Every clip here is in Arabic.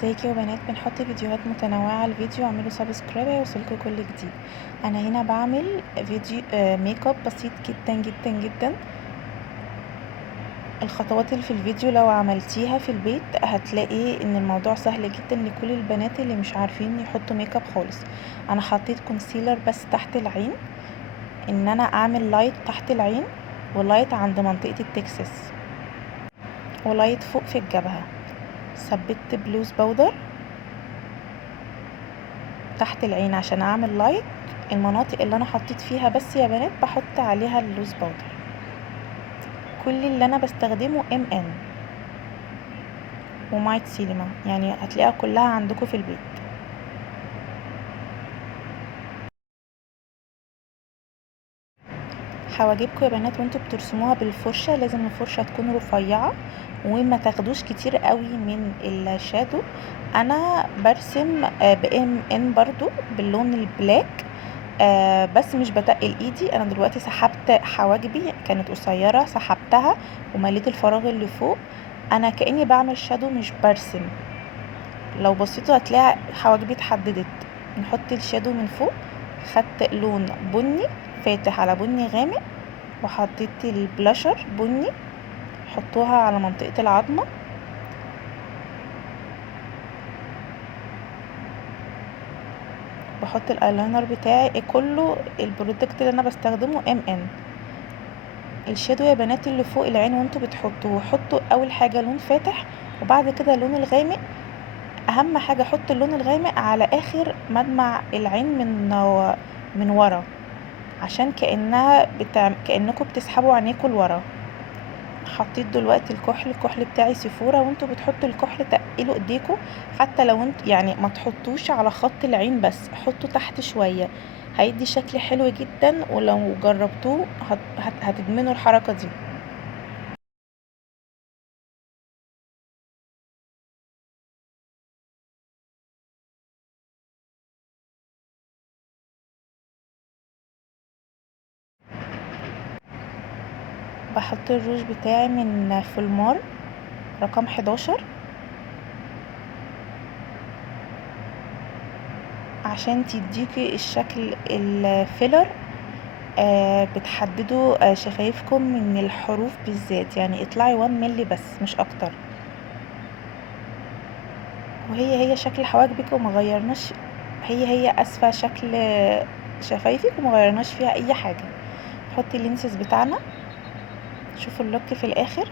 ازيكم يا بنات؟ بنحط فيديوهات متنوعة على الفيديو، اعملوا سبسكرايب هيوصلكوا كل جديد. انا هنا بعمل فيديو ميك اب بسيط جدا جدا جدا. الخطوات اللي في الفيديو لو عملتيها في البيت هتلاقي ان الموضوع سهل جدا لكل البنات اللي مش عارفين يحطوا ميك اب خالص. انا حطيت كونسيلر بس تحت العين، ان انا اعمل لايت تحت العين ولايت عند منطقة التكسس ولايت فوق في الجبهة. ثبت بلوز باودر تحت العين عشان اعمل لايت. المناطق اللي انا حطيت فيها بس يا بنات بحط عليها اللوز باودر. كل اللي انا بستخدمه ان ومايت سينما، يعني هتلاقيها كلها عندكم في البيت. حواجبكم يا بنات وانتوا بترسموها بالفرشة لازم الفرشة تكون رفيعة وما تاخدوش كتير قوي من الشادو. انا برسم بام ان برضو باللون البلاك، بس مش بتقل ايدي. انا دلوقتي سحبت حواجبي كانت قصيرة، سحبتها ومليت الفراغ اللي فوق. انا كأني بعمل شادو مش برسم. لو بصيتوا هتلاقي حواجبي اتحددت. نحط الشادو من فوق، خدت لون بني فاتح على بني غامق وحطيت البلاشر بني، حطوها على منطقة العظمة. بحط الايلاينر بتاعي كله. البرودكت اللي انا بستخدمه ام ان. الشادو يا بنات اللي فوق العين وانتوا بتحطوه حطوا اول حاجة لون فاتح وبعد كده اللون الغامق. اهم حاجة حط اللون الغامق على اخر مدمع العين من ورا، عشان كأنكم بتسحبوا عينيكوا لورا. حطيت دلوقتي الكحل بتاعي سيفورا، وانتوا بتحطوا الكحل تقلوا ايديكوا. حتى لو انتوا يعني ما تحطوش على خط العين بس حطوا تحت شوية، هيدي شكل حلو جدا. ولو جربتوه هتدمنوا الحركة دي. بحط الروج بتاعي من فولمار رقم 11 عشان تديكي الشكل الفيلر. بتحددوا شفايفكم من الحروف بالذات، يعني اطلعي 1 ملي بس مش اكتر. وهي شكل حواجبك وما غيرناش، هي اسفة شكل شفايفك وما غيرناش فيها اي حاجة. حطي اللينسز بتاعنا، شوفوا اللوك في الاخر.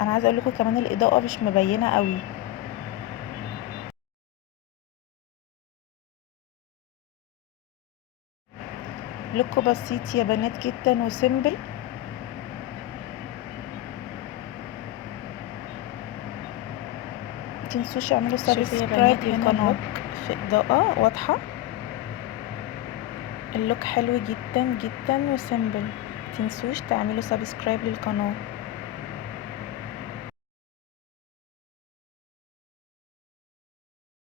انا عايزه اقول لكم كمان الاضاءه مش مبينه قوي. لوك بسيط يا بنات جدا وسيمبل. متنسوش تعملوا شوفوا يا سبسكرايب بنات هنا للقناه. اللوك. في اضاءه واضحه. اللوك حلو جدا جدا وسيمبل. متنسوش تعملوا سبسكرايب للقناه.